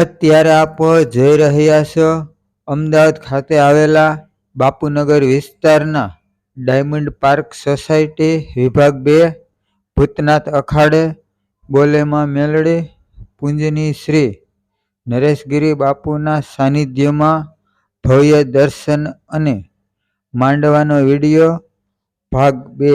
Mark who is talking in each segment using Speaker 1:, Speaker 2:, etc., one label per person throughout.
Speaker 1: અત્યારે આપ જઈ રહ્યા છો અમદાવાદ ખાતે આવેલા બાપુનગર વિસ્તારના ડાયમંડ પાર્ક સોસાયટી વિભાગ બે, ભૂતનાથ અખાડે, બોલેમાં મેલડી, પૂંજની શ્રી, નરેશગીરી બાપુના સાનિધ્યમાં ભવ્ય દર્શન અને માંડવાનો વીડિયો ભાગ બે.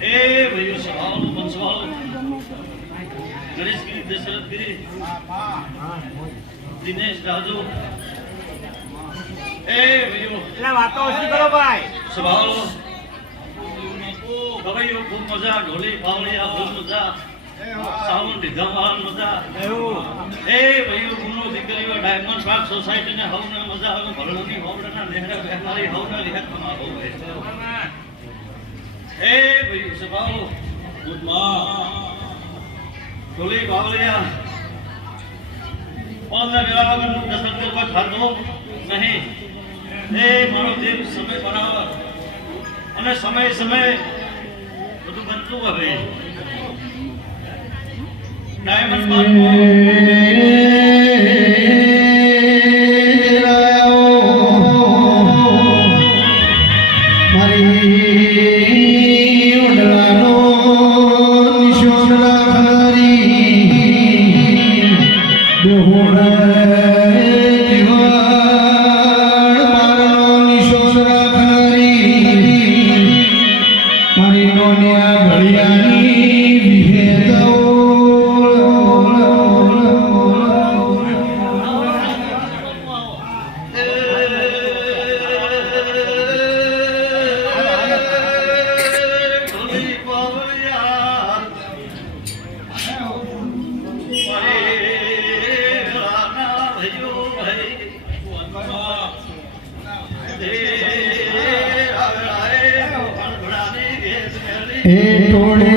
Speaker 2: એ ભાઈઓ સવાલ પંચવાલ ગણેશગીરી દશરથગીરી. દિનેશ રાજુ. એ બીજો
Speaker 3: એટલે વાતો ઓછી કરો ભાઈ.
Speaker 2: સવાલ ગવાઈઓ ખૂબ મજા. ઢોલી પાવળિયા ખૂબ મજા. સાવન લીધા માલ મજા. એ ભાઈઓ ગુનો દીકરીઓ ડાયમંડ પાર્ક સોસાયટી ને હવને મજા આવે. ભરણની હોવડના નેહરા બેહનારી હવના લિહાતમાં હો એ ભાઈઓ સભાઓ ગુડમાં ઢોલી પાવળિયા પાંચના વેળા વગર દર્શન કરવા ખાતો નહીં. એ મારો દેવ સમય બરાબર. અને સમય સમય બધું બનતું હવે. ડાયમંડ एक टोड़े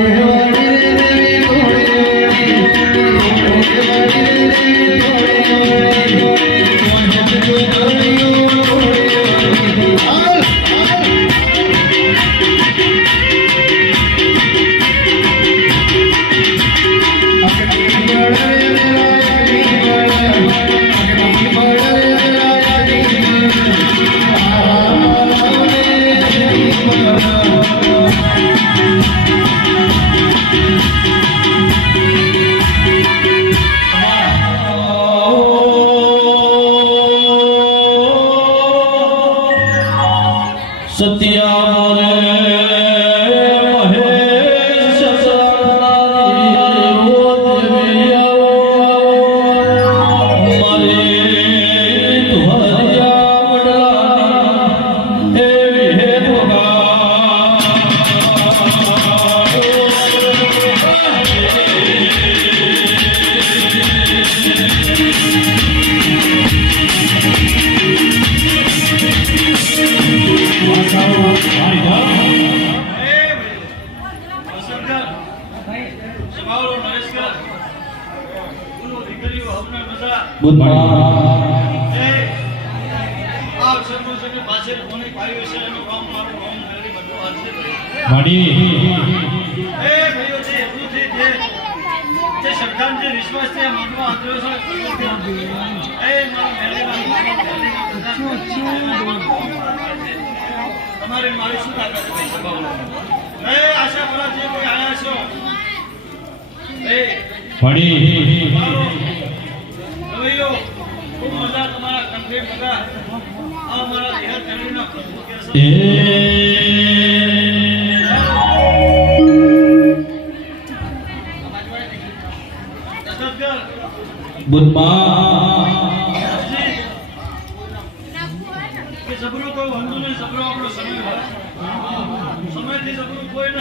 Speaker 2: તમારે મારી શું તાકાત એ આશા ભરા જે કોઈ આયા છો એ. સમય સમય જબરું કોઈ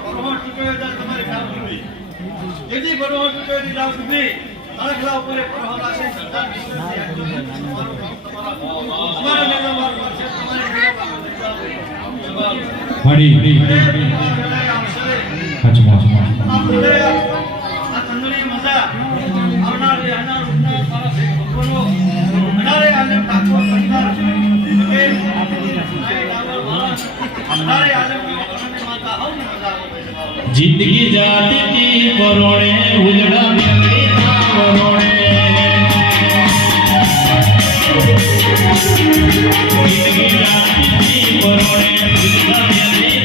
Speaker 2: ભરવો તૂટ્યો હોય ત્યારે તમારે કામ ડૂબી જેથી ભરવો તૂટ્યો હોય અડખલા ઉપર હાથો છે. તમારું કામ તમારા તમારા મેળા માર પાસે તમારી મેળા માર ધંધા હોય. સંભાળો. એ તમારા મેળાએ આવશે આપણે આ ઠંડની મજા આવનાર રહેનાર ઉઠનાર મારા ભેગ ભગવાનો અઢારે આલમ ઠાકોર પરિવાર એ અઢારે આલમ માતા હવને મજા આવે છે બાબા.
Speaker 1: જિંદગી જાતી પરોણે ઉજળા જિંદગી જાતી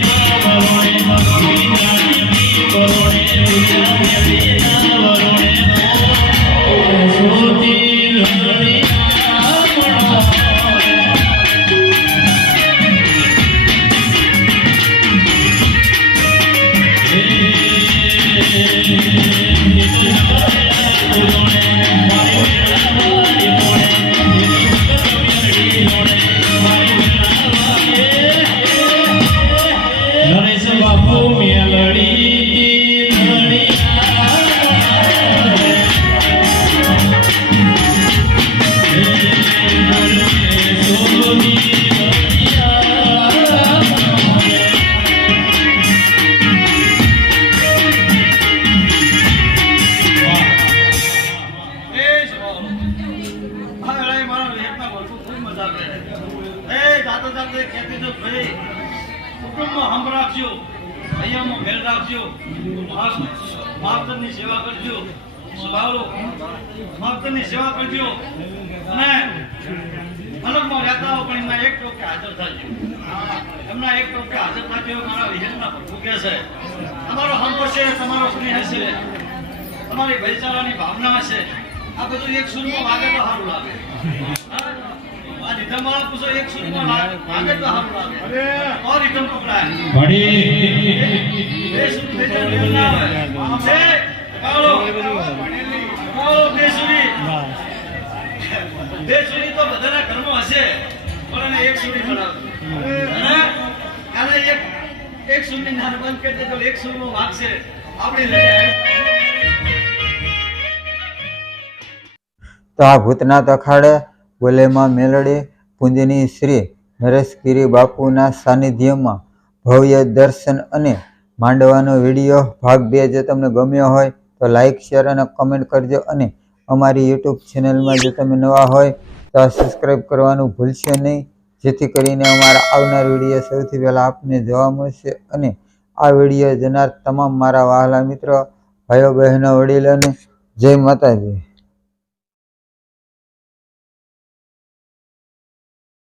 Speaker 2: માવતરની સેવા કરજો. સ્વભાવો માવતરની સેવા કરજો. અને મલકમાં રહેતા પણ એમના એક ટોકે હાજર થાજો. એમના એક ટોકે હાજર થાજો મારા વિજયના પ્રભુ કહે છે. તમારો હંપ છે, તમારો સ્નેહ છે. તમારી ભાઈચારાની ભાવના છે. આ બધું એક સુરમાં વાગે તો સારું લાગે. પૂછો એક સુધીમાં લાગે તો સારું લાગે. તો રીધમ પકડાય.
Speaker 4: ઘડી
Speaker 2: બે સુરી બે ચાર રીધમ ના આવે છે કાળો કાળો બે સુરી તો બધાના ઘરમાં હશે પણ એક સુરી પડાવજો અને એક એક સુરી નાર બંધ કરી દેજો એક સુરનો વાગશે. આપણી લઈ
Speaker 5: તો આ ભૂતનાથ અખાડે બોલેમાં મેલડી પૂંજની શ્રી નરેશગીરી બાપુના સાનિધ્યમાં ભવ્ય દર્શન અને માંડવાનો વીડિયો ભાગ બે જો તમને ગમ્યો હોય તો લાઈક શેર અને કમેન્ટ કરજો અને અમારી યુટ્યુબ ચેનલમાં જો તમે નવા હોય તો સબસ્ક્રાઈબ કરવાનું ભૂલશો નહીં. જેથી કરીને અમારા આવનાર વીડિયો સૌથી પહેલાં આપને જોવા મળશે અને આ વીડિયો જોનાર તમામ મારા વહાલા મિત્રો, ભાઈઓ, બહેનો, વડીલોને જય માતાજી.